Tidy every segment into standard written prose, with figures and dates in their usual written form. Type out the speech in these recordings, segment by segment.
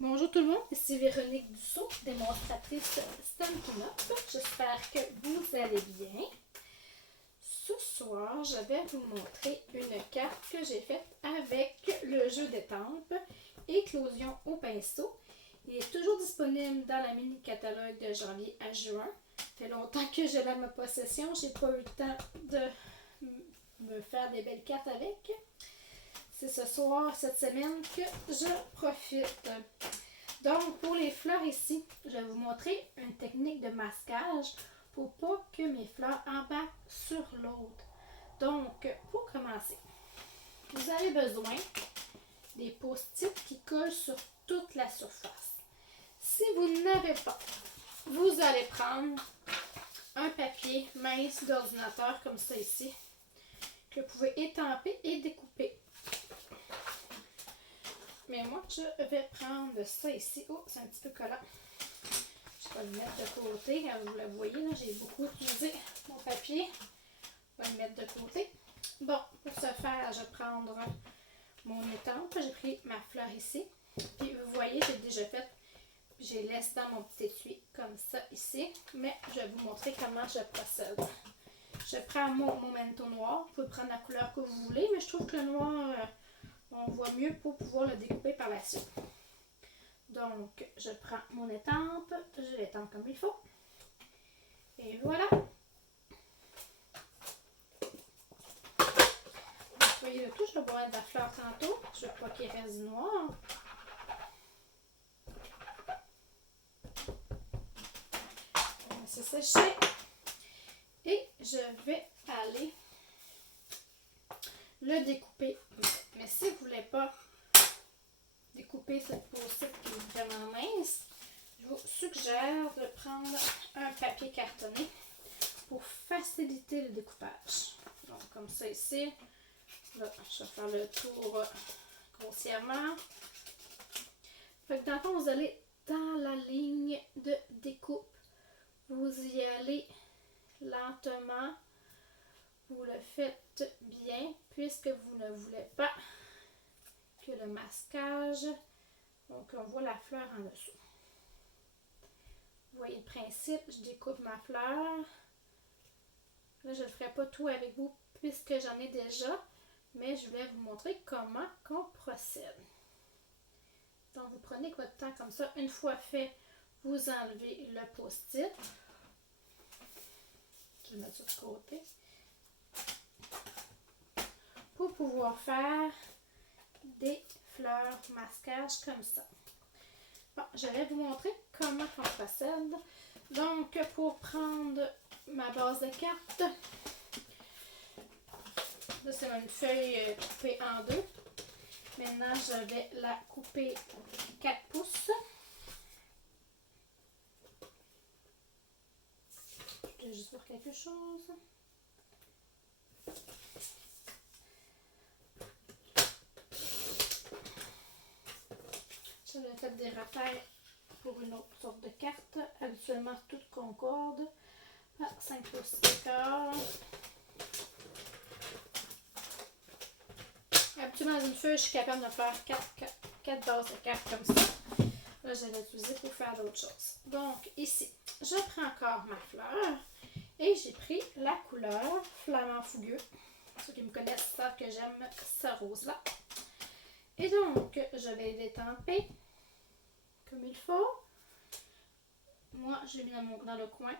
Bonjour tout le monde, ici Véronique Dussault, démonstratrice Stampin' Up. J'espère que vous allez bien. Ce soir, je vais vous montrer une carte que j'ai faite avec le jeu d'étampes Éclosion au pinceau. Il est toujours disponible dans la mini-catalogue de janvier à juin. Ça fait longtemps que je l'ai à ma possession, j'ai pas eu le temps de me faire des belles cartes avec. C'est ce soir, cette semaine, que je profite. Donc, pour les fleurs ici, je vais vous montrer une technique de masquage pour pas que mes fleurs embarquent sur l'autre. Donc, pour commencer, vous avez besoin des post-it qui collent sur toute la surface. Si vous n'avez pas, vous allez prendre un papier mince d'ordinateur comme ça ici, que vous pouvez étamper et découper. Mais moi, je vais prendre ça ici. Oh, c'est un petit peu collant. Je vais le mettre de côté. Vous le voyez, là, j'ai beaucoup utilisé mon papier. Je vais le mettre de côté. Bon, pour ce faire, je vais prendre mon étampe. J'ai pris ma fleur ici. Puis, vous voyez, j'ai déjà fait. Je les laisse dans mon petit étui, comme ça, ici. Mais je vais vous montrer comment je procède. Je prends mon memento noir. Vous pouvez prendre la couleur que vous voulez, mais je trouve que le noir... on voit mieux pour pouvoir le découper par la suite. Donc, je prends mon étampe, je l'étampe comme il faut. Et voilà. Vous voyez le tout, je vais boire de la fleur tantôt. Je ne veux pas qu'il reste du noir. On va se sécher. Et je vais aller le découper. Mais si vous ne voulez pas découper cette post-it qui est vraiment mince, je vous suggère de prendre un papier cartonné pour faciliter le découpage. Donc, comme ça ici. Là, je vais faire le tour grossièrement. Fait que dans le fond, vous allez dans la ligne de découpe. Vous y allez lentement. Vous le faites bien puisque vous ne voulez pas que le masquage, donc on voit la fleur en dessous. Vous voyez le principe, je découpe ma fleur. Là, je ne ferai pas tout avec vous puisque j'en ai déjà, mais je voulais vous montrer comment on procède. Donc, vous prenez votre temps comme ça. Une fois fait, vous enlevez le post-it. Je vais mettre ça de côté. Pour pouvoir faire des fleurs masquage comme ça. Bon, je vais vous montrer comment on procède. Donc, pour prendre ma base de carte, là c'est une feuille coupée en deux. Maintenant, je vais la couper 4 pouces. Je vais juste voir quelque chose. J'avais fait des repères pour une autre sorte de carte. Habituellement, toutes concordent à 5 pouces d'écart. Habituellement, dans une feuille, je suis capable de faire 4 bases de cartes comme ça. Là, je vais l'utiliser pour faire d'autres choses. Donc, ici, je prends encore ma fleur et j'ai pris la couleur Flamant Fougueux. Ceux qui me connaissent savent que j'aime ce rose-là. Et donc, je vais l'étamper comme il faut. Moi, je l'ai mis dans le coin.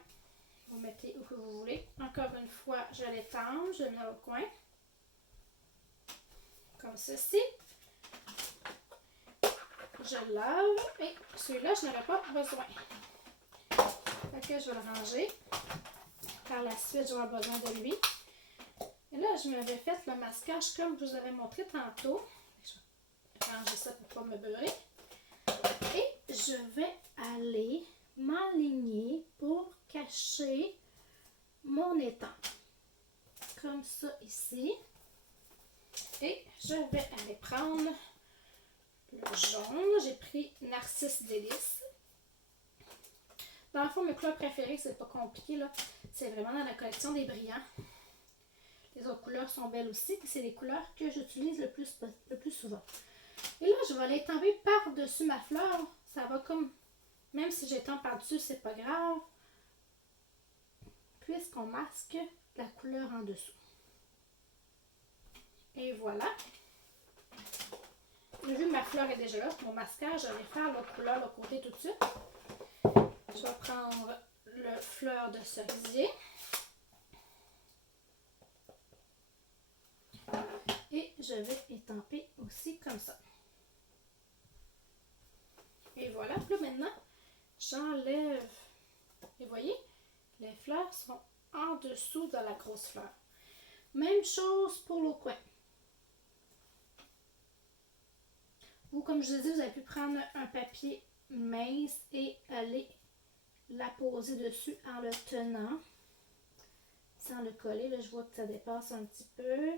Vous mettez où que vous voulez. Encore une fois, je l'étampe, je le mets dans le coin. Comme ceci. Je lave et celui-là, je n'aurai pas besoin. Fait que je vais le ranger. Par la suite, je vais avoir besoin de lui. Et là, je m'avais fait le masquage comme je vous avais montré tantôt. Je vais ranger ça pour ne pas me beurrer. Et je vais aller m'aligner pour cacher mon étampe. Comme ça ici. Et je vais aller prendre le jaune. J'ai pris Narcisse Délice. Dans le fond, mes couleurs préférées, c'est pas compliqué, là. C'est vraiment dans la collection des brillants. Les autres couleurs sont belles aussi. C'est les couleurs que j'utilise le plus souvent. Et là, je vais l'étamper par-dessus ma fleur. Ça va comme, même si j'étampe par-dessus, c'est pas grave. Puisqu'on masque la couleur en dessous. Et voilà. Vu que ma fleur est déjà là, mon masquage, je vais faire la couleur de côté tout de suite. Je vais prendre le fleur de cerisier. Et je vais étamper aussi comme ça. Et voilà. Puis là, maintenant, j'enlève. Et vous voyez, les fleurs sont en dessous de la grosse fleur. Même chose pour le coin. Ou comme je disais, vous avez pu prendre un papier mince et aller la poser dessus en le tenant. Sans le coller, là je vois que ça dépasse un petit peu.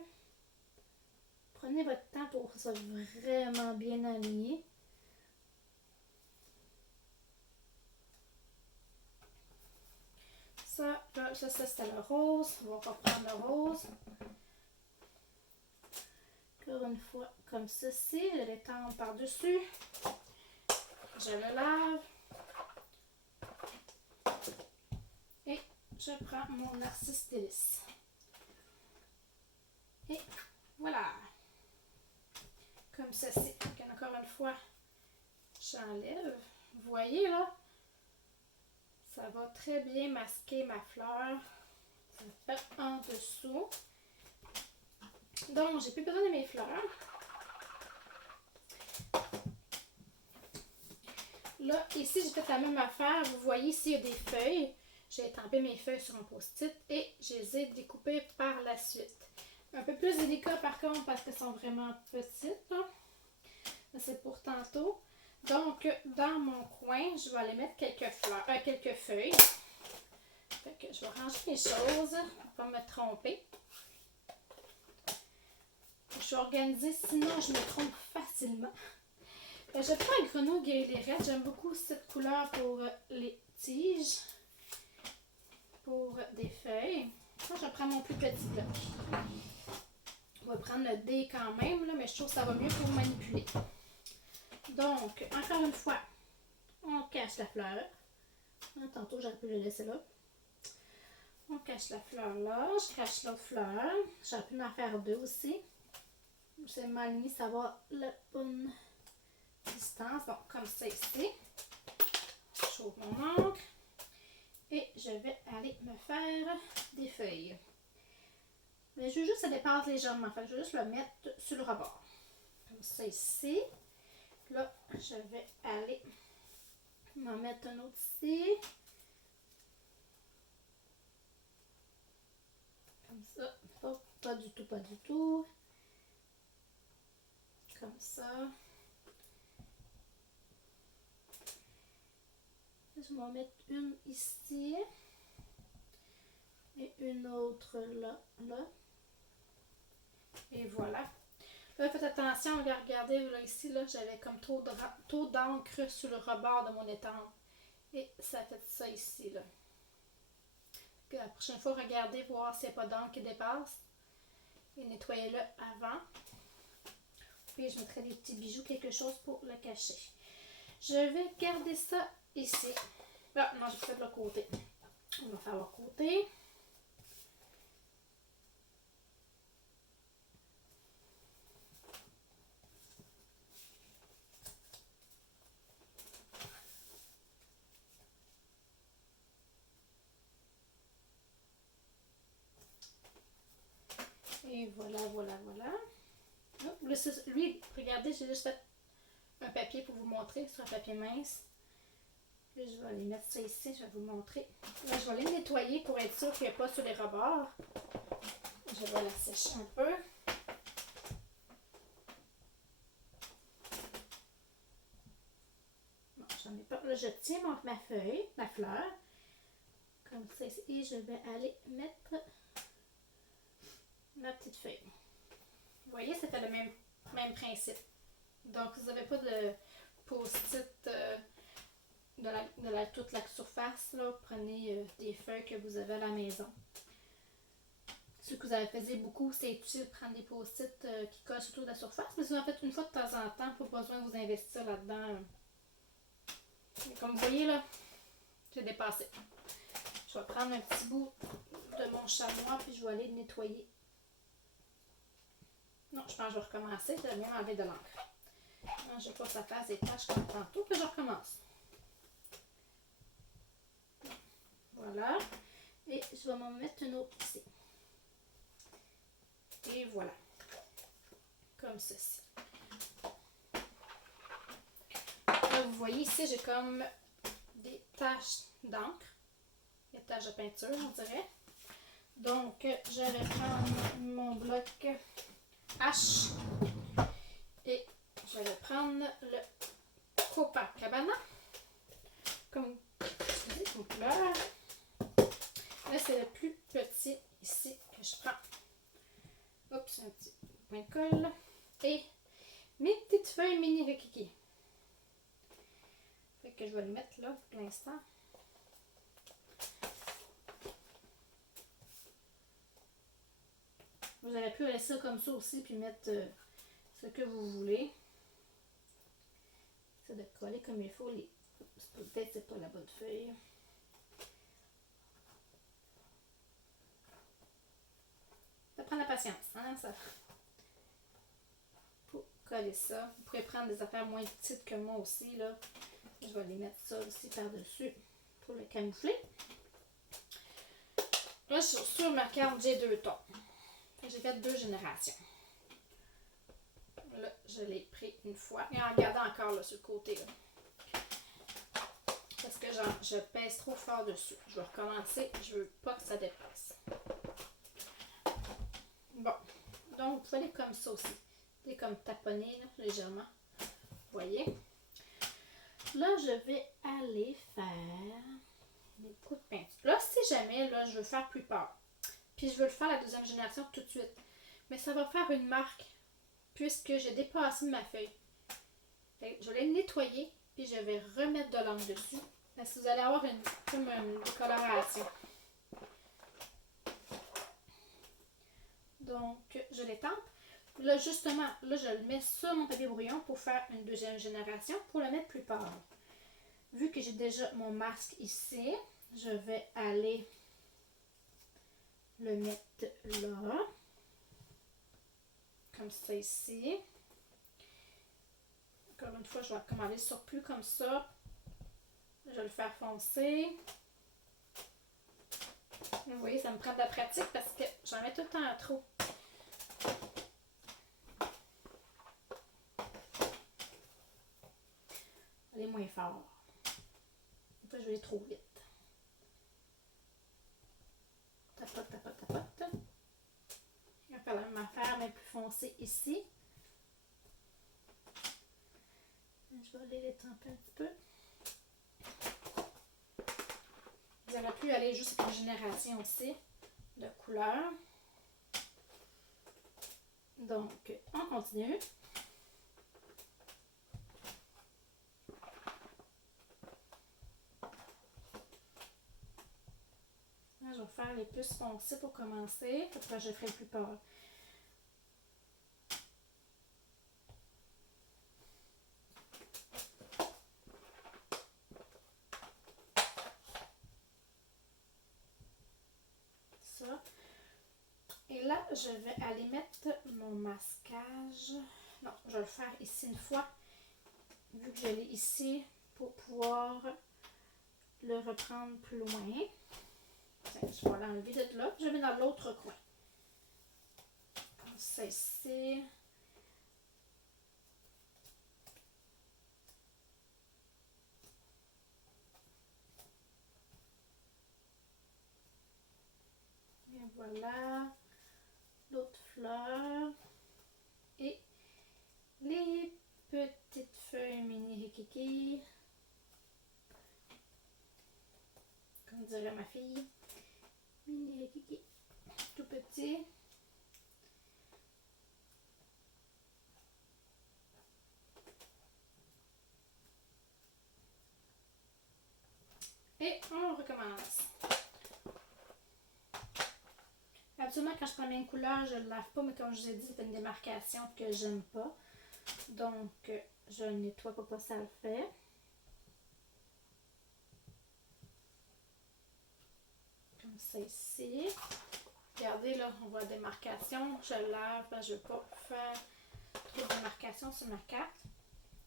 Prenez votre temps pour que ça soit vraiment bien aligné. Ça, là, ça c'était le rose. On va reprendre le rose. Encore une fois, comme ceci. Je l'étends par-dessus. Je le lave. Et je prends mon narcisse délice. Et voilà. Comme ceci. Donc, encore une fois, j'enlève. Vous voyez là, ça va très bien masquer ma fleur. Ça fait en dessous. Donc, j'ai plus besoin de mes fleurs. Là, ici, j'ai fait la même affaire. Vous voyez, ici, il y a des feuilles. J'ai étampé mes feuilles sur un post-it et je les ai découpées par la suite. Un peu plus délicat par contre parce qu'elles sont vraiment petites. C'est pour tantôt. Donc, dans mon coin, je vais aller mettre quelques fleurs, quelques feuilles. Fait que je vais ranger mes choses pour ne pas me tromper. Je vais organiser, sinon je me trompe facilement. Je prends un grenouille guérirette. J'aime beaucoup cette couleur pour les tiges, pour des feuilles. Moi, je prends mon plus petit bloc. On va prendre le dé quand même, là, mais je trouve que ça va mieux pour manipuler. Donc, encore une fois, on cache la fleur. Tantôt, j'aurais pu le laisser là. On cache la fleur là. Je cache l'autre fleur. J'aurais pu en faire deux aussi. C'est mal mis, ça va la bonne distance. Donc, comme ça ici. J'ouvre mon encre. Et je vais aller me faire des feuilles. Mais je veux juste que ça dépasse légèrement. Fait que je vais juste le mettre sur le rebord. Comme ça ici. Là, je vais aller m'en mettre un autre ici. Comme ça. Oh, pas du tout, pas du tout. Comme ça. Je vais en mettre une ici. Et une autre là, là. Et voilà. Là, faites attention, regardez, là, ici, là, j'avais comme trop d'encre sur le rebord de mon étampe. Et ça fait ça ici, là. Puis la prochaine fois, regardez, voir s'il n'y a pas d'encre qui dépasse. Et nettoyez-le avant. Puis je mettrai des petits bijoux, quelque chose pour le cacher. Je vais garder ça ici. Ah, non, j'ai fait de l'autre côté. On va faire l'autre côté. Et voilà, voilà, voilà. Oh, là, lui, regardez, j'ai juste fait un papier pour vous montrer sur un papier mince. Là, je vais aller mettre ça ici, je vais vous montrer. Là, je vais les nettoyer pour être sûr qu'il n'y a pas sur les rebords. Je vais la sécher un peu. Non, j'en ai pas. Là, je tiens ma feuille, ma fleur. Comme ça ici. Et je vais aller mettre ma petite feuille. Vous voyez, c'était le même principe. Donc, vous n'avez pas de post-it de toute la surface. Là. Prenez des feuilles que vous avez à la maison. ceux que vous avez fait beaucoup, c'est utile de prendre des post-it qui collent autour de la surface. Mais si vous en faites une fois de temps en temps, pas besoin de vous investir là-dedans. Mais comme vous voyez là, j'ai dépassé. Je vais prendre un petit bout de mon chamois puis je vais aller le nettoyer. Non, je pense que je vais recommencer. Je vais bien enlever de l'encre. Je ne veux pas que ça fasse des taches comme tantôt, puis je recommence. Voilà. Et je vais m'en mettre une autre ici. Et voilà. Comme ceci. Là, vous voyez ici, j'ai comme des taches d'encre. Des taches de peinture, on dirait. Donc, je vais prendre mon bloc H et je vais prendre le Copacabana comme couleur. Là, c'est le plus petit ici que je prends. Oups, un petit point de colle. Et mes petites feuilles mini Rikiki. Fait que je vais les mettre là pour l'instant. Vous aurez pu laisser ça comme ça aussi puis mettre ce que vous voulez. C'est de coller comme il faut. Peut-être c'est pas la bonne feuille. Ça prend la patience, hein, ça. Pour coller ça. Vous pouvez prendre des affaires moins petites que moi aussi, là. Je vais les mettre ça aussi par-dessus pour le camoufler. Là, sur ma carte, j'ai 2 tons. J'ai fait 2 générations. Là, je l'ai pris une fois. Et en regardant encore là, sur le côté. Là. Parce que je pèse trop fort dessus. Je vais recommencer. Je veux pas que ça dépasse. Bon. Donc, vous pouvez aller comme ça aussi. Et comme taponner là, légèrement. Vous voyez? Là, je vais aller faire des coups de peinture. Là, si jamais là, je veux faire plus pâle. Puis je veux le faire la 2e génération tout de suite. Mais ça va faire une marque puisque j'ai dépassé ma feuille. Je vais les nettoyer puis je vais remettre de l'encre dessus. Parce que vous allez avoir comme une décoloration. Donc, je l'étampe. Là, justement, là, je le mets sur mon papier brouillon pour faire une 2e génération pour le mettre plus pâle. Vu que j'ai déjà mon masque ici, je vais aller le mettre là. Comme ça ici. Encore une fois, je vais commander le surplus comme ça. Je vais le faire foncer. Vous voyez, ça me prend de la pratique parce que j'en mets tout le temps trop. Aller moins fort. Des fois, je vais aller trop vite. Tapote, tapote, tapote. Je vais faire la même affaire, mais plus foncé ici. Je vais aller les tremper un petit peu. Vous aurez pu aller juste avec une génération aussi de couleurs. Donc, on continue. Là, je vais faire les plus foncés pour commencer. Après, je ferai le plus pâle. Ça. Et là, je vais aller mettre mon masquage. Non, je vais le faire ici une fois. Vu que je l'ai ici, pour pouvoir le reprendre plus loin. Je vais l'enlever de là. Je le mets dans l'autre coin. Comme ça ici. Et voilà. L'autre fleur. Et les petites feuilles mini Rikiki. Comme dirait ma fille. Mini Rikiki. Tout petit. Et on recommence. Habituellement, habituellement, quand je prends une couleur, je ne le lave pas, mais comme je vous ai dit, c'est une démarcation que j'aime pas. Donc, je le nettoie pas ça le fait. Comme ça ici. Regardez, là, on voit la démarcation. Je le lave, je ne veux pas faire trop de démarcation sur ma carte.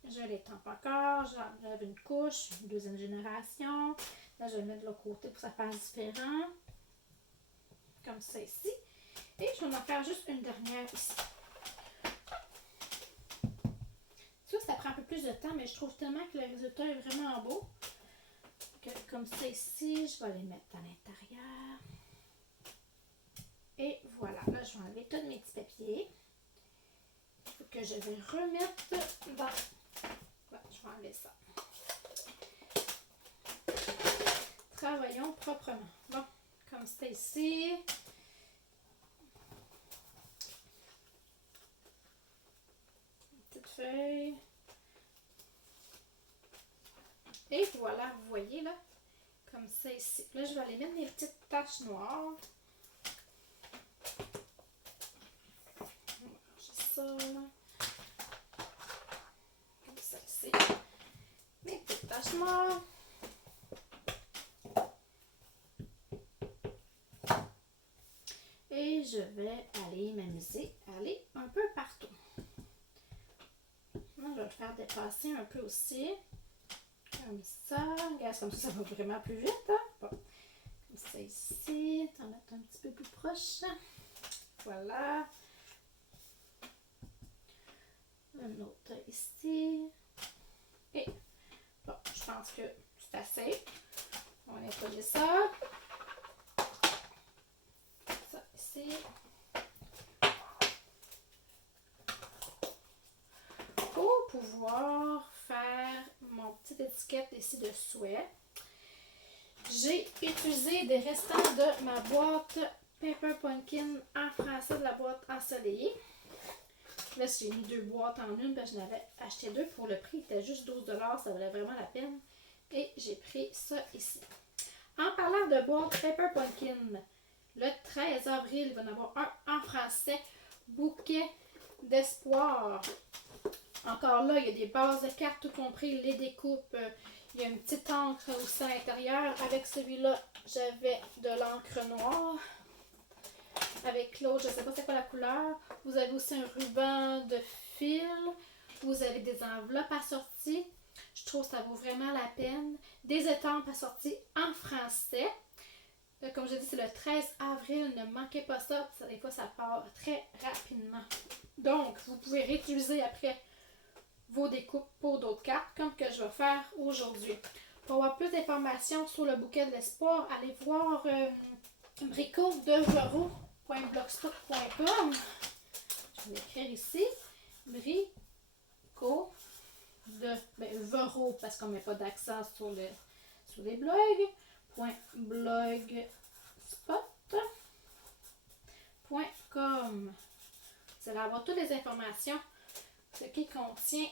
Je les tampe encore. J'enlève une couche, une deuxième génération. Là, je vais le mettre de l'autre côté pour que ça fasse différent. Comme ça ici. Et je vais en faire juste une dernière ici. Ça prend un peu plus de temps, mais je trouve tellement que le résultat est vraiment beau. Comme ça ici, je vais les mettre à l'intérieur. Et voilà, là je vais enlever tous mes petits papiers. Que je vais remettre dans... Voilà, je vais enlever ça. Travaillons proprement. Bon, comme ça ici. Une petite feuille. Et voilà, vous voyez là, comme ça ici. Là, je vais aller mettre mes petites taches noires. J'ai ça là. Comme ça ici. Mes petites taches noires. Et je vais aller m'amuser à aller un peu partout. Là, je vais le faire dépasser un peu aussi. Comme ça. Regarde, comme ça va vraiment plus vite. Hein? Bon. Comme ça ici. T'en mettre un petit peu plus proche. Voilà. Un autre ici. Et bon, je pense que c'est assez. On va nettoyer ça. Ça ici. Pour pouvoir faire mon petite étiquette ici de souhait, j'ai utilisé des restants de ma boîte Paper Pumpkin en français de la boîte ensoleillée. Là, j'ai mis 2 boîtes en une, parce que je n'avais acheté 2 pour le prix. C'était juste 12 $, ça valait vraiment la peine. Et j'ai pris ça ici. En parlant de boîte Paper Pumpkin, le 13 avril, il va y en avoir un en français, Bouquet d'espoir. Encore là, il y a des bases de cartes, tout compris les découpes. Il y a une petite encre aussi à l'intérieur. Avec celui-là, j'avais de l'encre noire. Avec l'autre, je ne sais pas c'est quoi la couleur. Vous avez aussi un ruban de fil. Vous avez des enveloppes assorties. Je trouve que ça vaut vraiment la peine. Des étampes assorties en français. Comme je dis, c'est le 13 avril. Ne manquez pas ça. Des fois, ça part très rapidement. Donc, vous pouvez réutiliser après vos découpes pour d'autres cartes, comme que je vais faire aujourd'hui. Pour avoir plus d'informations sur le bouquet de l'espoir, allez voir bricodeverou.blogspot.com. Je vais écrire ici. Brico de Verou, parce qu'on ne met pas d'accent sur les blogs. .blogspot.com. Vous allez avoir toutes les informations, ce qui contient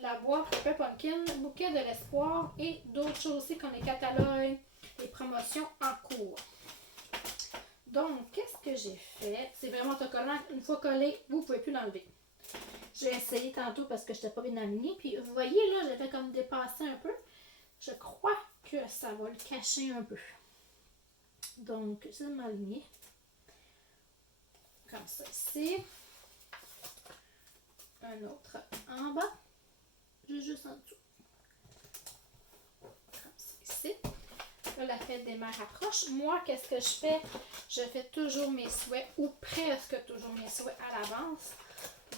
la boîte Paper Pumpkin, bouquet de l'espoir et d'autres choses aussi comme les catalogues, les promotions en cours. Donc, qu'est-ce que j'ai fait? C'est vraiment autocollant. Une fois collé, vous ne pouvez plus l'enlever. J'ai essayé tantôt parce que je n'étais pas bien alignée. Puis, vous voyez, là, j'ai fait comme dépasser un peu. Je crois que ça va le cacher un peu. Donc, j'essaie de m'aligner. Comme ça ici. Un autre en bas. Juste en dessous. Comme ça ici. Là, la fête des mères approche. Moi, qu'est-ce que je fais? Je fais toujours mes souhaits, ou presque toujours mes souhaits à l'avance.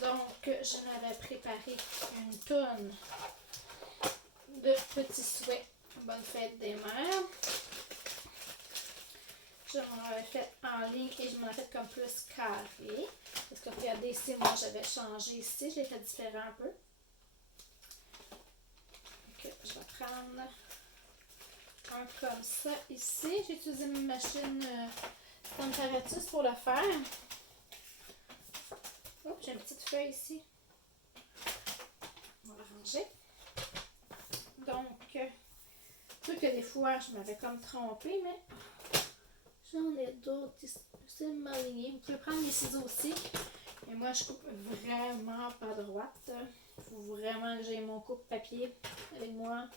Donc, je m'avais préparé une tonne de petits souhaits. Bonne fête des mères. Je m'en avais fait en ligne et je m'en ai fait comme plus carré. Parce que regardez ici, moi j'avais changé ici, je l'ai fait différent un peu. Donc, je vais prendre un comme ça ici. J'ai utilisé ma machine Stamparatus pour le faire. Oh, j'ai une petite feuille ici. On va la ranger. Donc, vu que des fois je m'avais comme trompée, mais J'en ai d'autres ici. C'est m'aligner. Vous pouvez prendre les ciseaux aussi. Et moi, je coupe vraiment pas droite. Il faut vraiment que j'ai mon coupe-papier avec moi.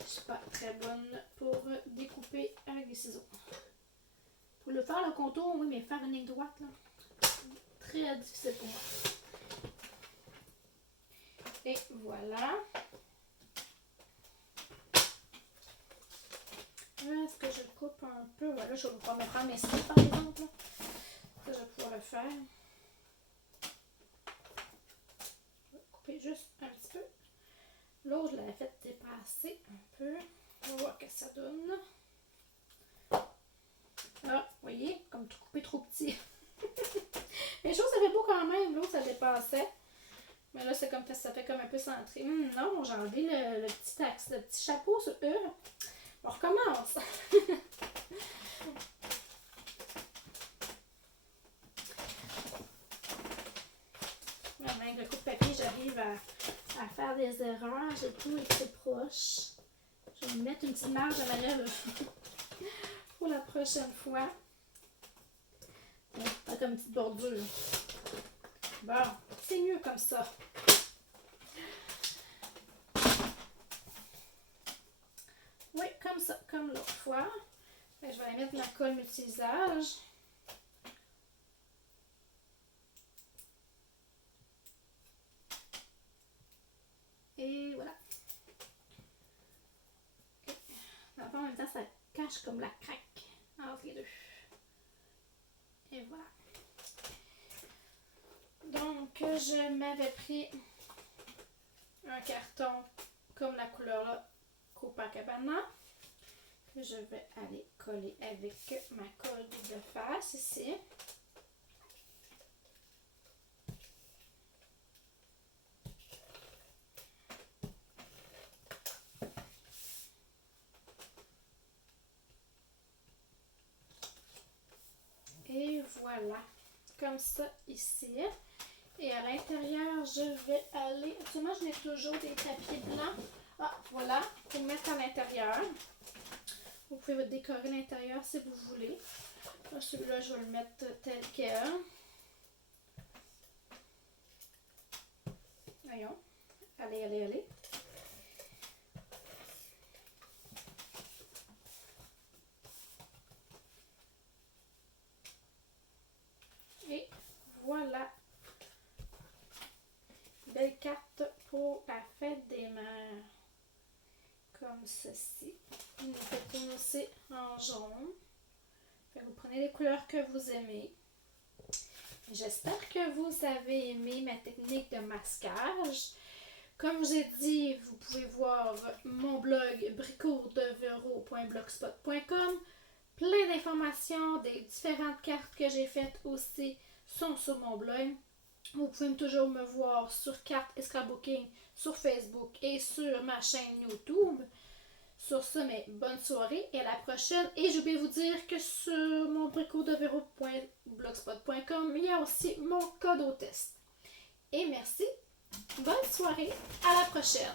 Je suis pas très bonne pour découper avec des ciseaux. Pour le faire le contour, oui, mais faire une ligne droite, là, très difficile pour moi. Et voilà. Est-ce que je le coupe un peu? Voilà, je vais pouvoir me prendre mes ciseaux par exemple. Ça, je vais pouvoir le faire. Je vais couper juste un petit peu. L'autre, je l'avais fait dépasser un peu. On va voir ce que ça donne. Ah, vous voyez, comme tout coupé trop petit. Les choses, ça fait beau quand même. L'autre, ça dépassait. Mais là, c'est comme ça fait comme un peu centré. Non, j'ai enlevé le petit axe, le petit chapeau sur eux. On recommence. Avec le coupe-papier, j'arrive à faire des erreurs. J'ai tout été proche. Je vais me mettre une petite marge de manœuvre pour la prochaine fois. Pas comme une petite bordure. Bon, c'est mieux comme ça. Oui, comme ça, comme l'autre fois. Je vais aller mettre ma colle multi-usage. Et voilà. Okay. En même temps, ça cache comme la craque entre les deux. Et voilà. Donc, je m'avais pris un carton comme la couleur là, Copacabana, que je vais aller coller avec ma colle de face ici. Et voilà, comme ça ici. Et à l'intérieur, je vais aller... Actuellement, je mets toujours des papiers blancs. Ah, voilà, pour mettre à l'intérieur. Vous pouvez décorer l'intérieur si vous voulez. Celui-là, je vais le mettre tel quel. Voyons. Allez, allez, allez. Et voilà. Belle carte pour la fête des mères. Comme ceci. Une fait aussi en jaune. Vous prenez les couleurs que vous aimez. J'espère que vous avez aimé ma technique de masquage. Comme j'ai dit, vous pouvez voir mon blog bricotsdevero.blogspot.com. Plein d'informations, des différentes cartes que j'ai faites aussi sont sur mon blog. Vous pouvez toujours me voir sur Carte et Scrapbooking sur Facebook et sur ma chaîne YouTube. Sur ce, mais bonne soirée et à la prochaine. Et je vais vous dire que sur mon bricotsdevero.blogspot.com, il y a aussi mon code au test. Et merci. Bonne soirée. À la prochaine.